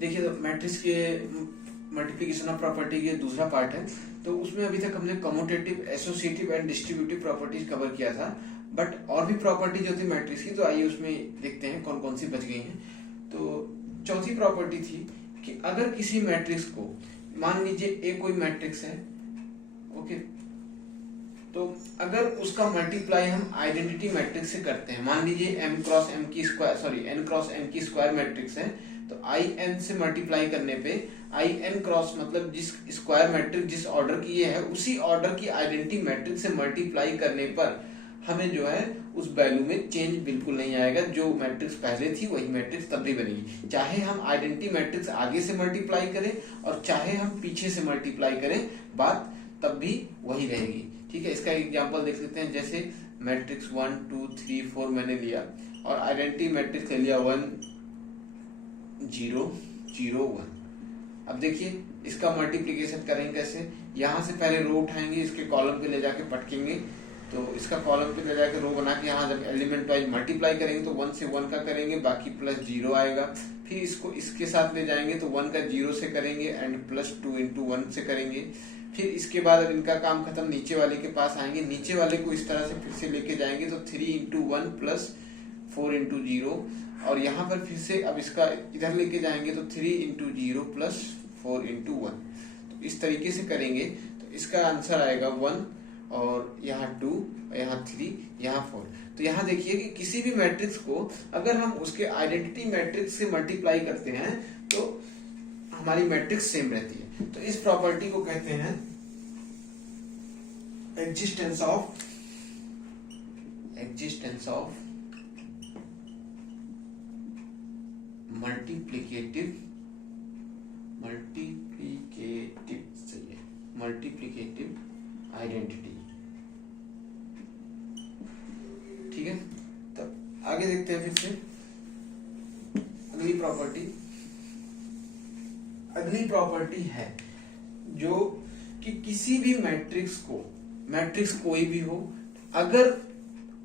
देखिए तो मैट्रिक्स के मल्टीप्लिकेशन ऑफ प्रॉपर्टी के दूसरा पार्ट है। तो उसमें अभी तक हमने commutative, associative and distributive properties cover किया था, बट और भी प्रॉपर्टी जो थी मैट्रिक्स की, तो आइए उसमें देखते हैं कौन कौन सी बच गई हैं। तो चौथी प्रॉपर्टी थी कि अगर किसी मैट्रिक्स को, मान लीजिए ए कोई मैट्रिक्स है, ओके, तो अगर उसका मल्टीप्लाई हम आइडेंटिटी मैट्रिक्स से करते हैं, मान लीजिए एम क्रॉस एम की square, sorry N cross N की स्क्वायर मैट्रिक्स है, तो आई एन से मल्टीप्लाई करने पे आई एन क्रॉस मतलब जिस स्क्वायर मैट्रिक्स जिस ऑर्डर की ये है उसी ऑर्डर की आइडेंटिटी मैट्रिक्स से मल्टीप्लाई करने पर हमें जो है उस वैल्यू में चेंज बिल्कुल नहीं आएगा। जो मैट्रिक्स पहले थी वही मैट्रिक्स तब भी बनेगी, चाहे हम आइडेंटिटी मैट्रिक्स आगे से मल्टीप्लाई करें और चाहे हम पीछे से मल्टीप्लाई करें, बात तब भी वही रहेगी। ठीक है, इसका एग्जांपल देख लेते हैं। जैसे मैट्रिक्स 1 2 3 4 मैंने लिया और आइडेंटिटी मैट्रिक्स ले लिया 1 0 0 1। अब देखिए इसका मल्टीप्लिकेशन करेंगे कैसे, यहां से पहले रो उठाएंगे, इसके कॉलम पे ले जाके पटकेंगे, तो इसका कॉलम पे ले जाके रो बना के यहाँ जब एलिमेंट वाइज मल्टीप्लाई करेंगे तो 1 से 1 का करेंगे, बाकी प्लस 0 आएगा। फिर इसको इसके साथ ले जाएंगे तो 1 का 0 से करेंगे एंड प्लस 2 इंटू 1 से करेंगे। फिर इसके बाद अब इनका काम खत्म, नीचे वाले के पास आएंगे, नीचे वाले को इस तरह से फिर से लेके जाएंगे तो 3 इंटू 1 प्लस 4 इंटू 0, और यहाँ पर फिर से अब इसका इधर लेके जाएंगे तो 3 इंटू 0 प्लस 4 इंटू 1। तो इस तरीके से करेंगे तो इसका आंसर आएगा 1, और यहाँ 2, यहाँ 3, यहाँ 4। तो यहाँ देखिए कि किसी भी मैट्रिक्स को अगर हम उसके आइडेंटिटी मैट्रिक्स से मल्टीप्लाई करते हैं तो हमारी मैट्रिक्स सेम रहती है। तो इस प्रॉपर्टी को कहते हैं एग्जिस्टेंस ऑफ मल्टीप्लिकेटिव सही है, मल्टीप्लिकेटिव आइडेंटिटी। ठीक है, तो आगे देखते हैं फिर से अगली प्रॉपर्टी है जो कि किसी भी मैट्रिक्स कोई भी हो, अगर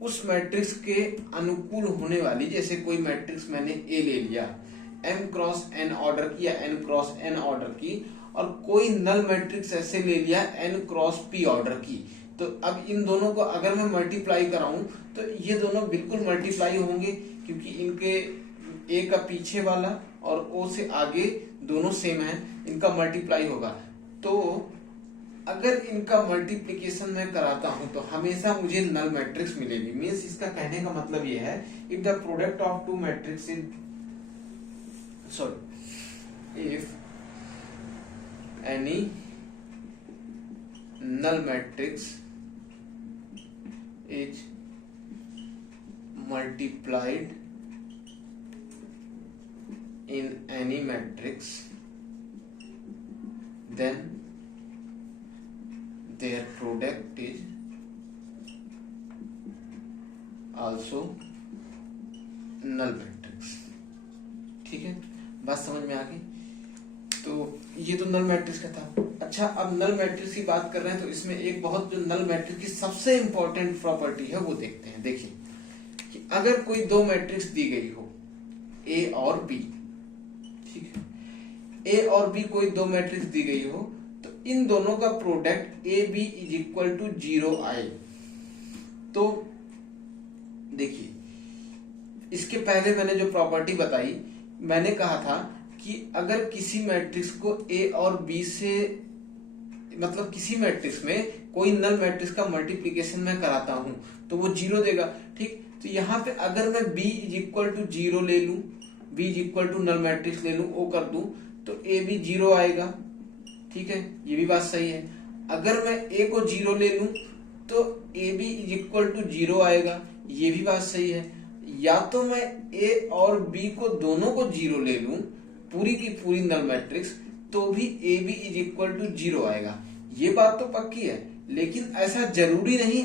उस मैट्रिक्स के अनुकूल होने वाली, जैसे कोई मैट्रिक्स मैंने ए ले लिया, एम क्रॉस एन ऑर्डर की या एन क्रॉस एन ऑर्डर की, और कोई नल मैट्रिक्स ऐसे ले लिया एन क्रॉस पी ऑर्डर की, तो अब इन दोनों को अगर मैं मल्टीप्लाई कराऊं तो ये दोनों बिल्कुल मल्टीप्लाई होंगे, क्योंकि इनके ए का पीछे वाला और ओ से आगे दोनों सेम है, इनका मल्टीप्लाई होगा। तो अगर इनका मल्टीप्लिकेशन मैं कराता हूं तो हमेशा मुझे नल मैट्रिक्स मिलेगी। मींस इसका कहने का मतलब ये है, if the product of two matrix if any null matrix is multiplied in any matrix, then their product is also null matrix। ठीक है, बात समझ में आ गई। तो ये तो नल मैट्रिक्स का था। अच्छा, अब नल मैट्रिक्स की बात कर रहे हैं तो इसमें एक बहुत जो नल मैट्रिक्स की सबसे इंपॉर्टेंट प्रॉपर्टी है वो देखते हैं। देखिए कि अगर कोई दो मैट्रिक्स दी गई हो ए और बी, ठीक है, ए और बी कोई दो मैट्रिक्स दी गई हो तो इन दोनों का product A B is equal to 0 आए। तो देखिए इसके पहले मैंने जो प्रॉपर्टी बताई, मैंने कहा था कि अगर किसी मैट्रिक्स को ए और बी से, मतलब किसी मैट्रिक्स में कोई नल मैट्रिक्स का मल्टीप्लिकेशन मैं कराता हूं तो वो 0 देगा। ठीक, तो यहाँ पे अगर मैं b इज इक्वल टू 0 ले लूं, b is equal to null matrix ले लूं, ओ कर दूं तो ए बी 0 आएगा। ठीक है, ये भी बात सही है। अगर मैं a को 0 ले लूं तो A B is equal to 0 आएगा, ये भी बात सही है। या तो मैं a और b को दोनों को 0 ले लूं, पूरी की पूरी नल मैट्रिक्स, तो भी A B is equal to 0 आएगा। ये बात तो पक्की है, लेकिन ऐसा जरूरी नहीं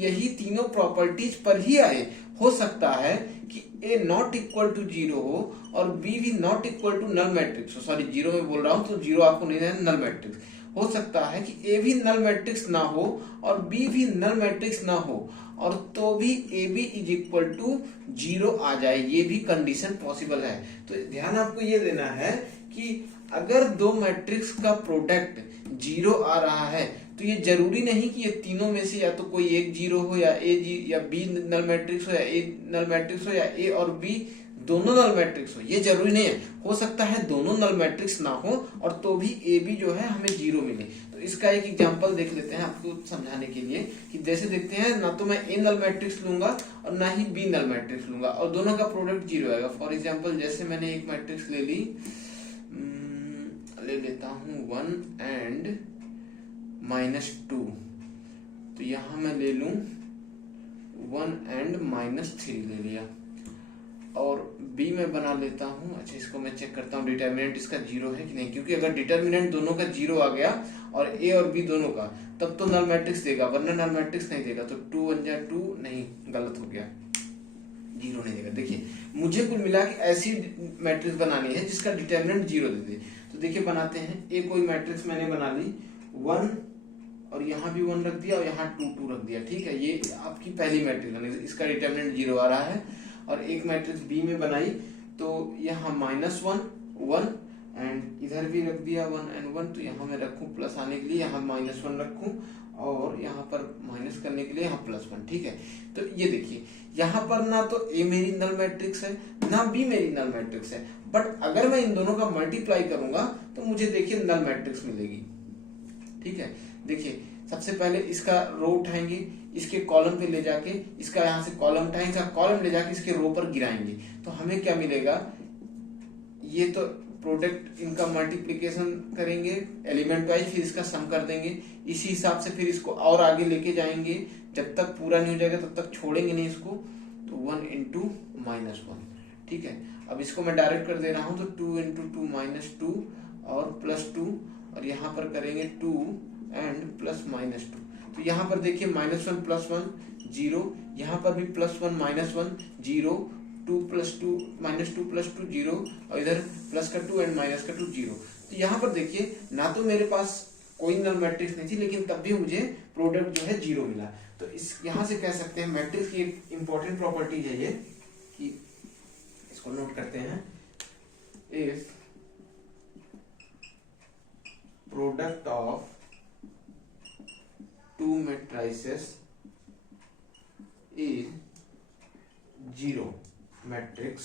यही तीनों प्रॉपर्टीज पर ही आए। हो सकता है कि ए नॉट इक्वल टू 0 हो और बी भी not equal to null matrix हो। सॉरी, 0 में बोल रहा हूं तो 0 आपको नहीं है, नल मैट्रिक्स। हो सकता है कि ए भी नल मैट्रिक्स ना हो और बी भी नल मैट्रिक्स ना हो, और तो भी A B is equal to 0 आ जाए, ये भी कंडीशन पॉसिबल है। तो ध्यान आपको ये देना है कि अगर दो मैट्रिक्स का प्रोडक्ट 0 आ रहा है तो ये जरूरी नहीं कि ये तीनों में से या तो कोई एक 0 हो या या बी नल मैट्रिक्स हो या ए नल मैट्रिक्स हो या ए और बी दोनों नल मैट्रिक्स हो, ये जरूरी नहीं है। हो सकता है दोनों नल मैट्रिक्स ना हो और तो भी ए बी जो है हमें 0 मिले। तो इसका एक एग्जांपल देख लेते हैं आपको समझाने के लिए कि जैसे देखते हैं, ना तो मैं ए नल मैट्रिक्स लूंगा और ना ही बी नल मैट्रिक्स लूंगा और दोनों का प्रोडक्ट 0 आएगा। फॉर एग्जाम्पल जैसे मैंने एक मैट्रिक्स ले लेता हूं 1 एंड -2, तो यहां मैं ले लूं 1 एंड -3 ले लिया और बी में बना लेता हूं। अच्छा, इसको मैं चेक करता हूं डिटर्मिनेंट इसका 0 है कि नहीं, क्योंकि अगर डिटर्मिनेंट दोनों का 0 आ गया और ए और बी दोनों का, तब तो नल मैट्रिक्स देगा, वरना नल मैट्रिक्स नहीं देगा। तो 2 1 जा 2, नहीं गलत हो गया, 0 नहीं देगा। देखिए मुझे कुल मिला के ऐसी मैट्रिक्स बनानी है जिसका डिटर्मिनेंट 0 दे दे। तो देखिए बनाते हैं, ए कोई मैट्रिक्स मैंने बना ली 1 और यहाँ भी 1 रख दिया और यहाँ 2 2 रख दिया, ठीक है। ये आपकी पहली मैट्रिक्स बनी, इसका डिटर्मिनेंट 0 आ रहा है। और एक मैट्रिक्स बी में बनाई तो यहाँ -1 1 एंड इधर भी रख दिया 1 एंड 1, तो यहाँ मैं रखूं प्लस आने के लिए, यहाँ -1 रखूं और यहाँ पर माइनस करने के लिए यहाँ +1, ठीक है। तो ये देखिए यहाँ पर ना तो ए मेरी नल मैट्रिक्स है ना बी मेरी नल मैट्रिक्स है, बट अगर मैं इन दोनों का मल्टीप्लाई करूंगा तो मुझे देखिए नल मैट्रिक्स मिलेगी, ठीक है। देखिए सबसे पहले इसका रो उठाएंगे, इसके कॉलम पे ले जाके, इसका यहाँ से कॉलम उठाएंगे, इसका कॉलम ले जाके इसके रो पर गिराएंगे, तो हमें क्या मिलेगा, ये तो प्रोडक्ट इनका मल्टीप्लिकेशन करेंगे एलिमेंट वाइज, फिर इसका सम कर देंगे। इसी हिसाब से फिर इसको और आगे लेके जाएंगे, जब तक पूरा नहीं हो जाएगा तब तक छोड़ेंगे नहीं इसको। तो 1 × -1, ठीक है। अब इसको मैं डायरेक्ट कर दे रहा हूं, तो 2 × 2 -2 और +2 और यहाँ पर करेंगे 2 एंड +-2। तो यहाँ पर देखिए -1 +1 0, यहाँ पर भी +1 -1 0, 2 + 2 -2 + 2 0 और इधर +2 एंड -2 0। तो यहाँ पर देखिए ना तो मेरे पास कोई नल मैट्रिक्स नहीं थी, लेकिन तब भी मुझे प्रोडक्ट जो है 0 मिला। तो इस यहाँ से कह सकते हैं मैट्रिक्स की एक इंपॉर्टेंट प्रॉपर्टीज है ये, कि इसको नोट करते हैं, if product of two matrices is 0 matrix,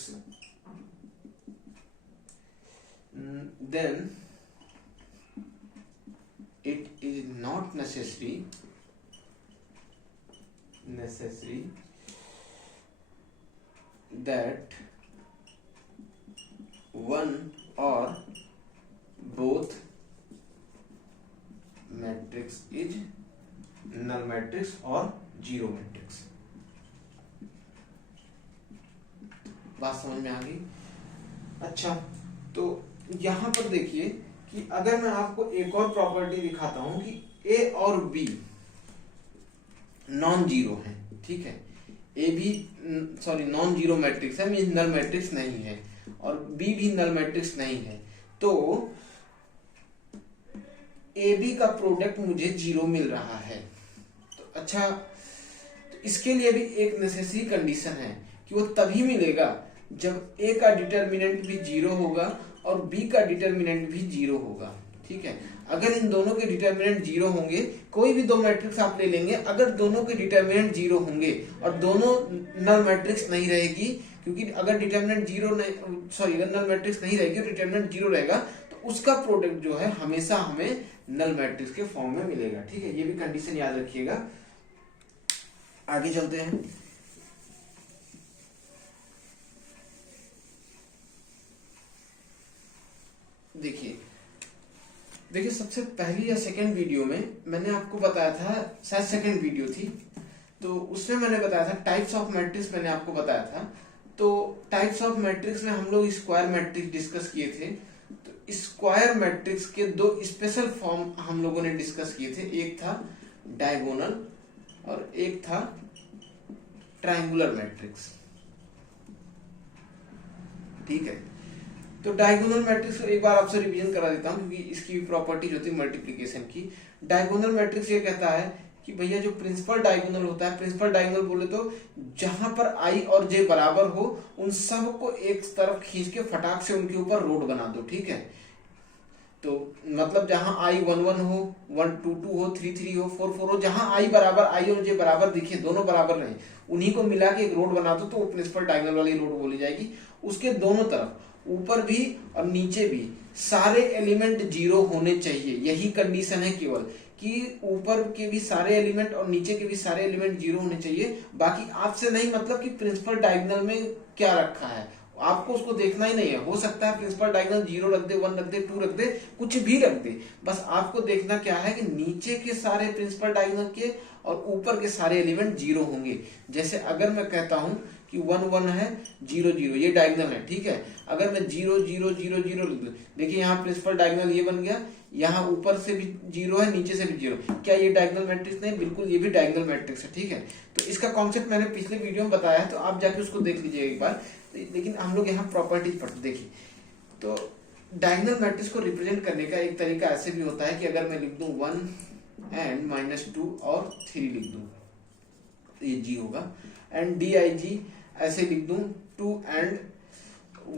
then it is not necessary that one or both matrix is null matrix और 0 मैट्रिक्स। बात समझ में आ गई? अच्छा, तो यहां पर देखिए कि अगर मैं आपको एक और प्रॉपर्टी दिखाता हूं कि ए और बी नॉन जीरो है, ठीक है। ए भी नॉन जीरो मैट्रिक्स है, मींस नल मैट्रिक्स नहीं है, और बी भी नल मैट्रिक्स नहीं है, तो ए बी का प्रोडक्ट मुझे 0 मिल रहा है। तो अच्छा, तो इसके लिए भी एक नेसेसरी कंडीशन है कि वो तभी मिलेगा जब ए का डिटर्मिनेंट भी 0 होगा और बी का डिटर्मिनेंट भी 0 होगा, ठीक है। अगर इन दोनों के डिटर्मिनेंट 0 होंगे, कोई भी दो मैट्रिक्स आप ले लेंगे, अगर दोनों के डिटर्मिनेंट 0 होंगे और दोनों नल मैट्रिक्स नहीं रहेगी, क्योंकि अगर डिटर्मिनेंट 0 नहीं, अगर नल मैट्रिक्स नहीं रहेगी, डिटर्मिनेंट 0 रहेगा, तो उसका प्रोडक्ट जो है हमेशा हमें नल मैट्रिक्स के फॉर्म में मिलेगा, ठीक है। ये भी कंडीशन याद रखिएगा। आगे चलते हैं। देखिए सबसे पहली या सेकंड वीडियो में मैंने आपको बताया था, शायद सेकंड वीडियो थी, तो उसमें मैंने बताया था टाइप्स ऑफ मैट्रिक्स, मैंने आपको बताया था। तो टाइप्स ऑफ मैट्रिक्स में हम लोग स्क्वायर मैट्रिक्स डिस्कस किए थे। तो स्क्वायर मैट्रिक्स के दो स्पेशल फॉर्म हम लोगों ने डिस्कस किए थे, एक था डायगोनल और एक था ट्रायंगुलर मैट्रिक्स, ठीक है। तो डायगोनल मैट्रिक्स को एक बार आपसे रिवीजन करा देता हूं, क्योंकि इसकी प्रॉपर्टीज होती है मल्टीप्लिकेशन की। डायगोनल मैट्रिक्स ये कहता है कि भैया जो प्रिंसिपल डायगोनल होता है, प्रिंसिपल डायगोनल बोले तो जहां पर आई और जे बराबर हो उन सब को एक तरफ खींच के फटाक से उनके ऊपर रोड बना दो, ठीक है। तो मतलब जहां आई 1 1 हो, 1 2 2 हो, 3 3 हो, 4 4 हो, जहां आई बराबर, आई और जे बराबर दिखे, दोनों बराबर रहे, उन्हीं को मिला के एक रोड बना दो तो वो प्रिंसिपल डायगोनल वाली रोड बोली जाएगी। उसके दोनों तरफ ऊपर भी और नीचे भी सारे एलिमेंट जीरो होने चाहिए, यही कंडीशन है केवल कि ऊपर के भी सारे एलिमेंट और नीचे के भी सारे एलिमेंट जीरो होने चाहिए। बाकी आपसे नहीं मतलब कि प्रिंसिपल डायगोनल में क्या रखा है आपको उसको देखना ही नहीं है। हो सकता है प्रिंसिपल डायगोनल 0 रख दे, 1 रख दे, 2 रख दे, कुछ भी रख दे, बस आपको देखना क्या है कि नीचे के सारे प्रिंसिपल डायगोनल के और ऊपर के सारे एलिमेंट जीरो होंगे। जैसे अगर मैं कहता हूं कि 1 1 है, 0 0, ये डायगोनल है, ठीक है। अगर मैं 0 0 0 0 लिख दूं, देखिए यहाँ प्रिंसिपल डायगोनल ये बन गया, यहाँ ऊपर से भी 0 है, नीचे से भी 0, क्या ये डायगोनल मैट्रिक्स नहीं? बिल्कुल, ये भी डायगोनल मैट्रिक्स है, ठीक है। तो इसका कॉन्सेप्ट मैंने पिछले वीडियो में बताया है, तो आप जाके उसको देख लीजिए एक बार। लेकिन हम लोग यहाँ प्रॉपर्टीज पढ़ते, देखिए तो डायगोनल मैट्रिक्स को रिप्रेजेंट करने का एक तरीका ऐसे भी होता है कि अगर मैं लिख दूं 1 एंड -2 और 3 लिख दूं, ये जी होगा, एंड DIG ऐसे लिख दूं 2 एंड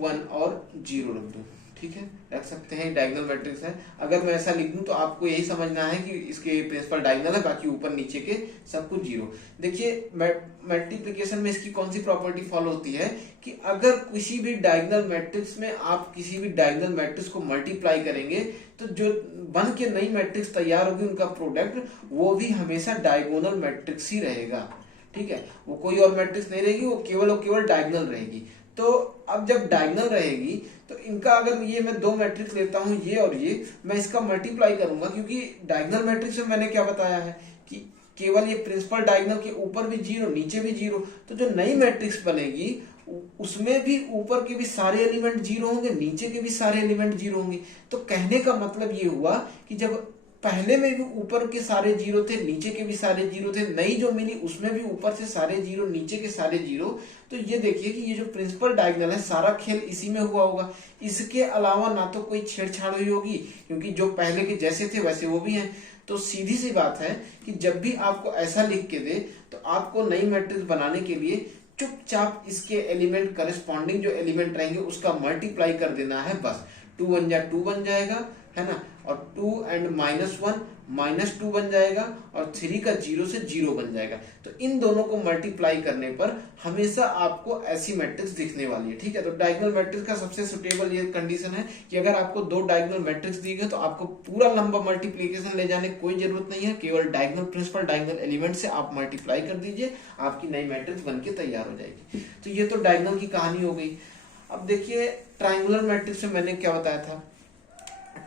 1 और 0 रख दूं, ठीक है, रख सकते हैं, डायगोनल मैट्रिक्स है। अगर मैं ऐसा लिख दूं तो आपको यही समझना है कि इसके प्रिंसिपल डायगोनल है, बाकी ऊपर नीचे के सब कुछ जीरो। देखिए मल्टीप्लिकेशन में इसकी कौन सी प्रॉपर्टी फॉलो होती है कि अगर किसी भी डायगोनल मैट्रिक्स में आप किसी भी डायगोनल मैट्रिक्स को मल्टीप्लाई करेंगे तो जो बन के नई मैट्रिक्स तैयार होगी उनका प्रोडक्ट वो भी हमेशा डायगोनल मैट्रिक्स ही रहेगा, ठीक है। वो कोई और मैट्रिक्स नहीं रहेगी, वो केवल डायगोनल रहेगी। तो अब जब डायगोनल रहेगी तो इनका अगर ये मैं दो मैट्रिक्स लेता हूं, ये और ये, मैं इसका मल्टीप्लाई करूंगा, क्योंकि डायगोनल मैट्रिक्स में मैंने क्या बताया है कि केवल ये प्रिंसिपल डायगोनल के ऊपर भी 0 नीचे भी 0, तो जो नई मैट्रिक्स बनेगी उसमें भी ऊपर के भी सारे एलिमेंट 0 होंगे, नीचे के भी सारे एलिमेंट 0 होंगे। तो कहने का मतलब ये हुआ कि जब पहले में भी ऊपर के सारे 0 थे, नीचे के भी सारे 0 थे, नई जो मिली उसमें भी ऊपर से सारे 0 नीचे के सारे 0, तो ये देखिए कि ये जो प्रिंसिपल डायगोनल है सारा खेल इसी में हुआ होगा। इसके अलावा ना तो कोई छेड़छाड़ हुई होगी, क्योंकि जो पहले के जैसे थे वैसे वो भी हैं। तो सीधी सी बात है कि जब भी आपको ऐसा लिख के दे तो आपको नई मैट्रिक्स बनाने के लिए चुपचाप इसके एलिमेंट करस्पॉन्डिंग जो एलिमेंट रहेंगे उसका मल्टीप्लाई कर देना है, बस 2 1 जा 2 बन जाएगा, है ना, और 2 एंड -1 -2 बन जाएगा, और 3 का 0 से 0 बन जाएगा। तो इन दोनों को मल्टीप्लाई करने पर हमेशा आपको ऐसी मैट्रिक्स दिखने वाली है, ठीक है। तो डायगोनल मैट्रिक्स का सबसे सुटेबल ये कंडीशन है कि अगर आपको दो डायगोनल मैट्रिक्स दी गई तो आपको पूरा लंबा मल्टीप्लीकेशन ले जाने की कोई जरूरत नहीं है, केवल डायगोनल प्रिंसिपल डायगोनल एलिमेंट से आप मल्टीप्लाई कर दीजिए, आपकी नई मैट्रिक्स बन के तैयार हो जाएगी। तो ये तो डायगोनल की कहानी हो गई। अब देखिए ट्राइंगुलर मैट्रिक्स में मैंने क्या बताया था,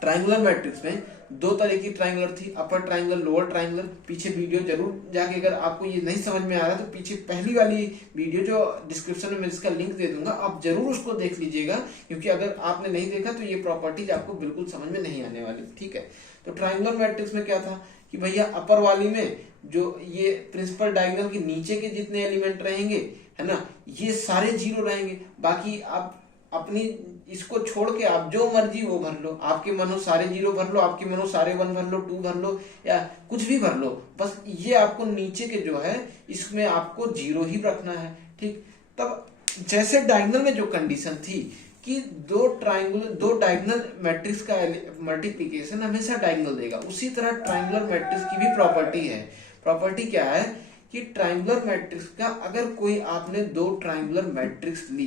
ट्राइंगुलर मैट्रिक्स में दो तरह की ट्राइंगुलर थी, अपर ट्राइंगुलर, लोअर ट्राइंगुलर। पीछे वीडियो जरूर जाके, अगर आपको ये नहीं समझ में आ रहा तो पीछे पहली वाली वीडियो जो डिस्क्रिप्शन में मैं इसका लिंक दे दूंगा, आप जरूर उसको देख लीजिएगा, क्योंकि अगर आपने नहीं देखा तो ये प्रॉपर्टीज आपको बिल्कुल समझ में नहीं आने वाली, ठीक है। तो ट्राइंगुलर मैट्रिक्स में क्या था कि भैया अपर वाली में जो ये प्रिंसिपल डायगोनल के नीचे के जितने एलिमेंट रहेंगे, है ना, ये सारे 0 रहेंगे, बाकी आप अपनी इसको छोड़ के आप जो मर्जी वो भर लो, आपके मनो सारे 0 भर लो, आपके मनो सारे 1 भर लो, 2 भर लो, या कुछ भी भर लो, बस ये आपको नीचे के जो है इसमें आपको 0 ही रखना है, ठीक। तब जैसे डायगोनल में जो कंडीशन थी कि दो डायगोनल मैट्रिक्स का मल्टीप्लिकेशन हमेशा डायगोनल देगा, उसी तरह ट्राइंगुलर मैट्रिक्स की भी प्रॉपर्टी है। प्रॉपर्टी क्या है कि ट्राइंगुलर मैट्रिक्स का अगर कोई आपने दो ट्राइंगुलर मैट्रिक्स ली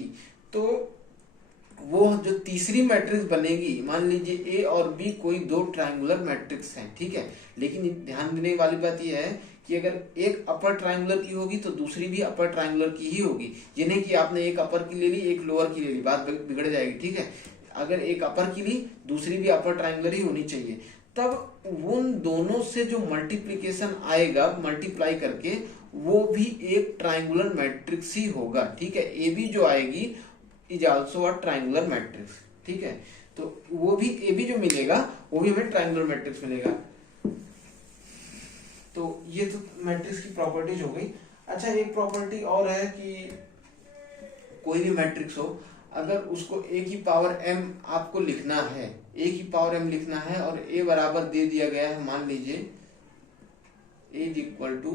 तो वो जो तीसरी मैट्रिक्स बनेगी, मान लीजिए ए और बी कोई दो ट्राइंगुलर मैट्रिक्स हैं, ठीक है, लेकिन ध्यान देने वाली बात यह है कि अगर एक अपर ट्राइंगुलर की होगी तो दूसरी भी अपर ट्राइंगुलर की ही होगी। ये नहीं कि आपने एक अपर की ले ली एक लोअर की ले ली, बात बिगड़ जाएगी, ठीक है। अगर एक अपर की ली दूसरी भी अपर ट्राइंगुलर ही होनी चाहिए, तब उन दोनों से जो मल्टीप्लीकेशन आएगा मल्टीप्लाई करके वो भी एक ट्राइंगुलर मैट्रिक्स ही होगा, ठीक है। ए बी जो आएगी is also a triangular matrix, ठीक है। तो वो भी ए बी जो मिलेगा वो भी हमें ट्राइंगुलर मैट्रिक्स मिलेगा। तो ये तो मैट्रिक्स की प्रॉपर्टीज हो गई। अच्छा, एक प्रॉपर्टी और है कि कोई भी मैट्रिक्स हो, अगर उसको ए की पावर एम आपको लिखना है, ए की पावर एम लिखना है, और ए बराबर दे दिया गया है, मान लीजिए ए इज इक्वल टू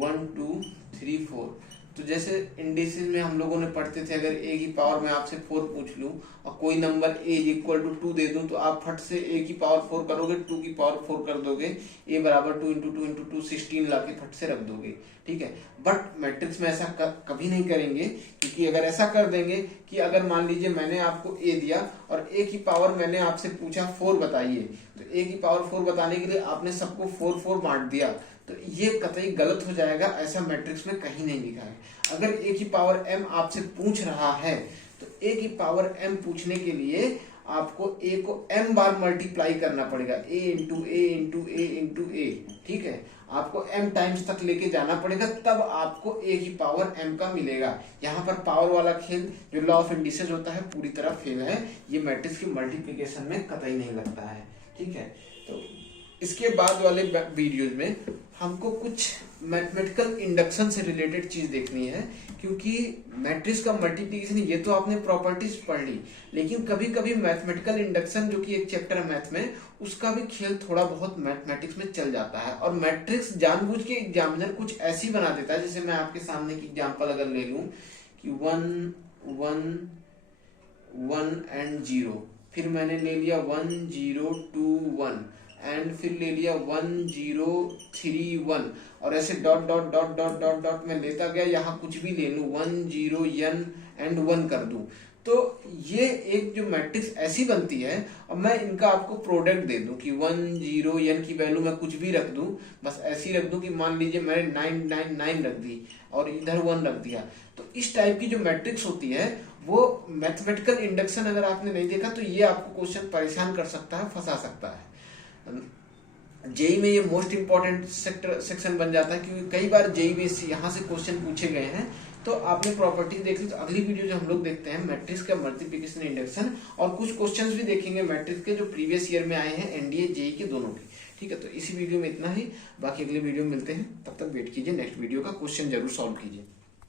1 2 3 4। तो जैसे इंडिसेस में हम लोगों ने पढ़ते थे, अगर ए की पावर मैं आपसे 4 पूछ लूं और कोई number A is equal to 2 दे दूं, तो आप फट से ए की पावर 4 करोगे, 2 की पावर 4 कर दोगे, ए बराबर 2 इंटू 2 इंटू 2 16 ला के फट से रख दोगे, ठीक है। बट मैट्रिक्स में ऐसा कभी नहीं करेंगे, क्योंकि अगर ऐसा कर देंगे कि अगर मान लीजिए मैंने आपको ए दिया और ए की पावर मैंने आपसे पूछा 4 बताइए, तो ए की पावर 4 बताने के लिए आपने सबको 4 4 बांट दिया, तो ये कतई गलत हो जाएगा, ऐसा मैट्रिक्स में कहीं नहीं लिखा है। अगर ए की पावर m आपसे पूछ रहा है, तो ए की पावर m पूछने के लिए आपको a को m बार मल्टीप्लाई करना पड़ेगा, a into A into A into A, ठीक है। आपको m टाइम्स तक लेके जाना पड़ेगा, तब आपको a की पावर m का मिलेगा। यहाँ पर पावर वाला खेल जो लॉ ऑफ इंडिसेस होता है पूरी तरह फेल है, ये मैट्रिक्स की मल्टीप्लिकेशन में कतई नहीं लगता है, ठीक है। तो इसके बाद वाले वीडियोज में हमको कुछ मैथमेटिकल इंडक्शन से रिलेटेड चीज देखनी है, क्योंकि मैट्रिक्स का मल्टीप्लिकेशन ये तो आपने प्रॉपर्टीज पढ़ ली, लेकिन कभी कभी मैथमेटिकल इंडक्शन जो कि एक चैप्टर है मैथ में, उसका भी खेल थोड़ा बहुत मैथमेटिक्स में चल जाता है। और मैट्रिक्स जानबूझ के एग्जामिनर कुछ ऐसी बना देता है, जैसे मैं आपके सामने की एग्जांपल अगर ले लूं कि 1 1 1 एंड 0, फिर मैंने ले लिया 1 0 2 1 एंड फिर ले लिया 1 0 3 1, और ऐसे dot dot dot dot dot dot में लेता गया, यहाँ कुछ भी ले लूं 1 0 n एंड 1 कर दूं, तो ये एक जो मैट्रिक्स ऐसी बनती है। अब मैं इनका आपको प्रोडक्ट दे दूं कि 1 0 n की वैल्यू मैं कुछ भी रख दूं, बस ऐसी रख दूं कि मान लीजिए मैंने 9 9 9 रख दी और इधर 1 रख दिया, तो इस टाइप की जो मैट्रिक्स होती है वो मैथमेटिकल इंडक्शन अगर आपने नहीं देखा तो ये आपको क्वेश्चन परेशान कर सकता है, फंसा सकता है। जेई में ये मोस्ट इंपॉर्टेंट सेक्शन बन जाता है, क्योंकि कई बार जेई में यहाँ से क्वेश्चन पूछे गए हैं। तो आपने प्रॉपर्टी देख ली, तो अगली वीडियो जो हम लोग देखते हैं मैट्रिक्स का मल्टीप्लिकेशन इंडक्शन, और कुछ क्वेश्चंस भी देखेंगे मैट्रिक्स के जो प्रीवियस ईयर में आए हैं एनडीए जेई के दोनों के, ठीक है। तो इसी वीडियो में इतना ही, बाकी अगले वीडियो में मिलते हैं, तब तक वेट कीजिए, नेक्स्ट वीडियो का क्वेश्चन जरूर सॉल्व कीजिए।